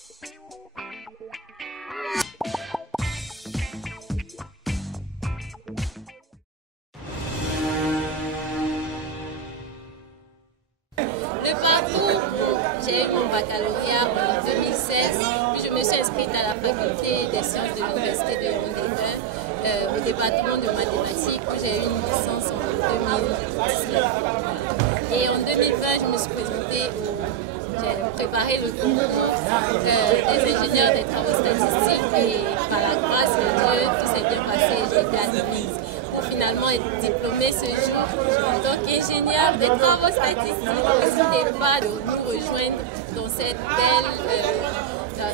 Le parcours, j'ai eu mon baccalauréat en 2016, puis je me suis inscrite à la faculté des sciences de l'université de Yaoundé, au département de mathématiques, où j'ai eu une licence en 2019. Et en 2020, je me suis présentée j'ai préparé le concours des ingénieurs des travaux statistiques et par la grâce de Dieu, tout s'est bien passé et j'ai été admise pour finalement être diplômée ce jour en tant qu'ingénieur des travaux statistiques. N'hésitez pas de nous rejoindre dans cette belle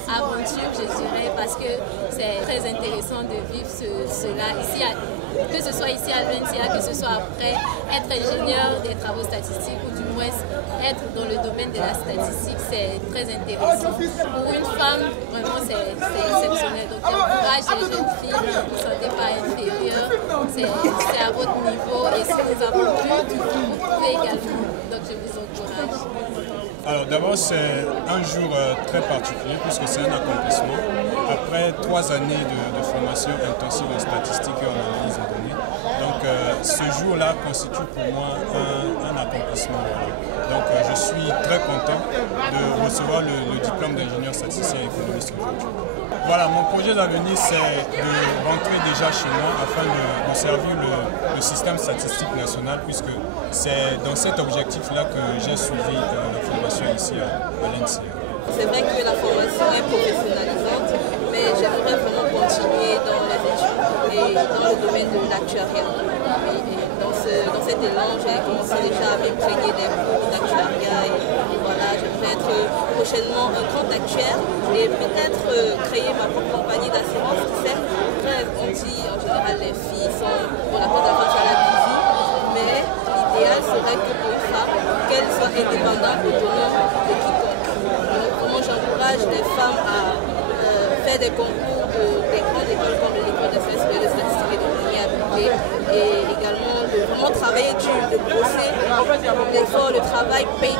aventure, je dirais, parce que c'est très intéressant de vivre cela ici, que ce soit ici à l'UNCA, que ce soit après, être ingénieur des travaux statistiques ou du moins être dans le domaine de la statistique, c'est très intéressant. Pour une femme, vraiment, c'est exceptionnel. Donc, j'encourage les jeunes filles, ne vous sentez pas inférieures, c'est à votre niveau et si nous avons pu, vous pouvez également. Donc, je vous encourage. Alors d'abord c'est un jour très particulier puisque c'est un accomplissement. Après 3 années de formation intensive en statistique et en analyse de données, donc ce jour-là constitue pour moi un accomplissement. Donc je suis très content de recevoir le diplôme d'ingénieur statisticien et économiste aujourd'hui. Voilà, mon projet d'avenir c'est de rentrer déjà chez moi afin de servir le système statistique national puisque c'est dans cet objectif-là que j'ai suivi la formation ici à l'INSEA. C'est vrai que la formation est professionnalisante, mais j'aimerais vraiment continuer dans les études et dans le domaine de l'actuariat. Dans cet élan, j'ai commencé déjà à m'imprégner des cours d'actuariat et voilà, j'aimerais être prochainement un grand actuaire et peut-être créer ma propre compagnie d'assurance. C'est bref, on dit en général les filles sont pour la porte d'avance à la vie, mais l'idéal serait que pour une femme, qu'elle soit indépendante, autonome de quiconque. Donc vraiment j'encourage les femmes à faire des concours des grandes écoles comme l'école des sciences de statistique et d'économie appliquée et également de vraiment travailler dur, de bosser, l'effort, le travail paye.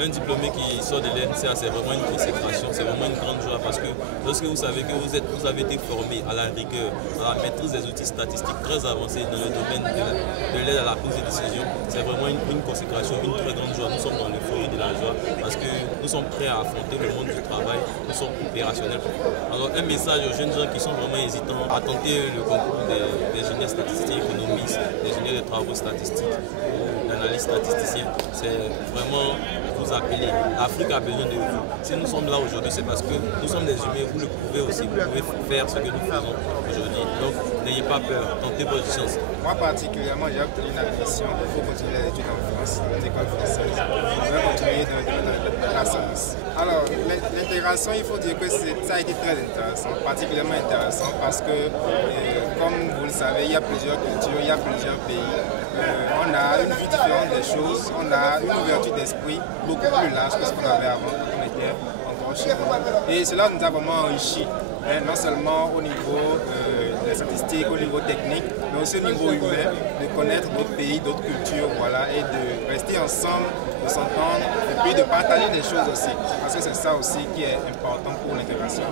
Un diplômé qui sort de l'INSEA, c'est vraiment une consécration, c'est vraiment une grande joie parce que lorsque vous savez que vous avez été formé à la rigueur, à la maîtrise des outils statistiques très avancés dans le domaine de l'aide à la prise de décision, c'est vraiment une consécration, une très grande joie. Nous sommes dans l'euphorie de la joie parce que nous sommes prêts à affronter le monde du travail, nous sommes opérationnels. Alors un message aux jeunes gens qui sont vraiment hésitants à tenter le concours des ingénieurs statisticiens, économistes, des ingénieurs de travaux statistiques ou d'analystes statisticiens, c'est vraiment vous appeler. L'Afrique a besoin de vous. Si nous sommes là aujourd'hui, c'est parce que nous sommes des humains, vous le pouvez aussi, vous pouvez faire ce que nous faisons aujourd'hui. Donc n'ayez pas peur, tentez votre chance. Moi particulièrement, j'ai obtenu une admission pour continuer les études en France, dans l'école française. Je vais continuer dans la science. Alors, l'intégration, il faut dire que ça a été très intéressant, particulièrement intéressant parce que, comme vous le savez, il y a plusieurs cultures, il y a plusieurs pays. On a une vue différente des choses, on a une ouverture d'esprit beaucoup plus large que ce qu'on avait avant quand on était encore chez nous. Et cela nous a vraiment enrichi, non seulement au niveau des statistiques, au niveau technique, mais aussi au niveau humain, de connaître d'autres pays, d'autres cultures, voilà, et de rester ensemble, de s'entendre, et puis de partager des choses aussi, parce que c'est ça aussi qui est important pour l'intégration.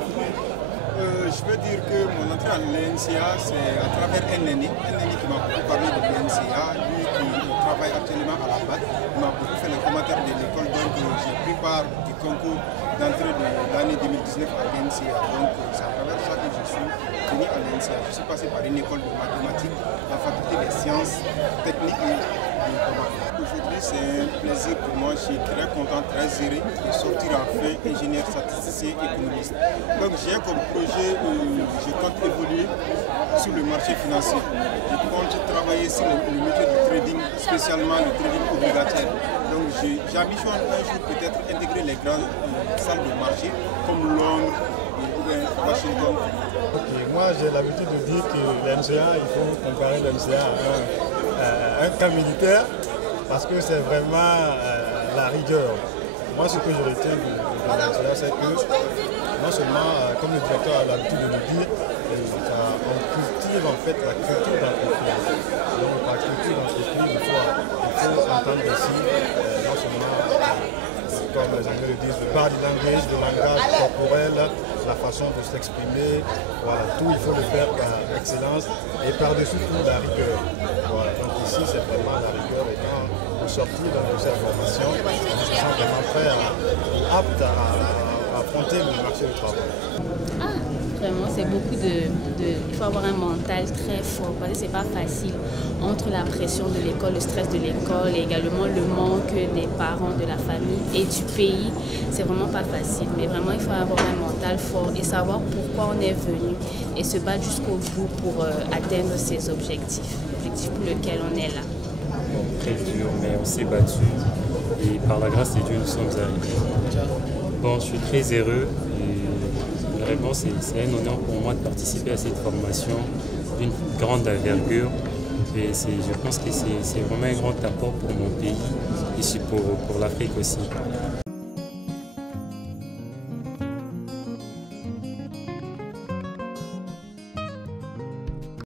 Je veux dire que mon entrée à l'INSEA, c'est à travers un aîné qui m'a beaucoup parlé de l'INSEA, lui qui travaille actuellement à la BAC, il m'a beaucoup fait les commentaires de l'école, donc j'ai pris part du concours d'entrée de l'année 2019 à l'INSEA. Donc c'est à travers ça que je suis venu à l'INSEA. Je suis passé par une école de mathématiques, la faculté des sciences techniques et de informatique. Aujourd'hui, c'est un plaisir pour moi, je suis très content, très heureux de sortir enfin ingénieur statisticien économiste. Donc j'ai comme projet, je compte évoluer sur le marché financier. Je compte travailler sur le métier du trading, spécialement le trading obligataire. Donc j'ambitionne un jour peut-être intégrer les grandes salles de marché comme Londres ou Washington. Okay, moi j'ai l'habitude de dire que l'NCA, il faut comparer l'NCA à un camp militaire parce que c'est vraiment la rigueur. Moi ce que je retiens de l'NCA, c'est que non seulement, comme le directeur a l'habitude de le dire, on cultive en fait la culture d'entreprise. Donc par culture d'entreprise, il faut entendre aussi non seulement comme les Anglais le disent, le body language, le langage corporel, la façon de s'exprimer, voilà, tout il faut le faire par excellence et par-dessus tout la rigueur. Voilà. Donc ici c'est vraiment la rigueur et quand vous sortez de cette formation, on se sent vraiment prêt, apte à affronter le marché du travail. Vraiment, c'est beaucoup il faut avoir un mental très fort parce que c'est pas facile entre la pression de l'école, le stress de l'école et également le manque des parents, de la famille et du pays. C'est vraiment pas facile, mais vraiment il faut avoir un mental fort et savoir pourquoi on est venu et se battre jusqu'au bout pour atteindre ses objectifs pour lesquels on est là. Bon, très dur, mais on s'est battu et par la grâce de Dieu nous sommes arrivés. Bon, je suis très heureux. Vraiment, c'est un honneur pour moi de participer à cette formation d'une grande envergure. Et je pense que c'est vraiment un grand apport pour mon pays et pour l'Afrique aussi.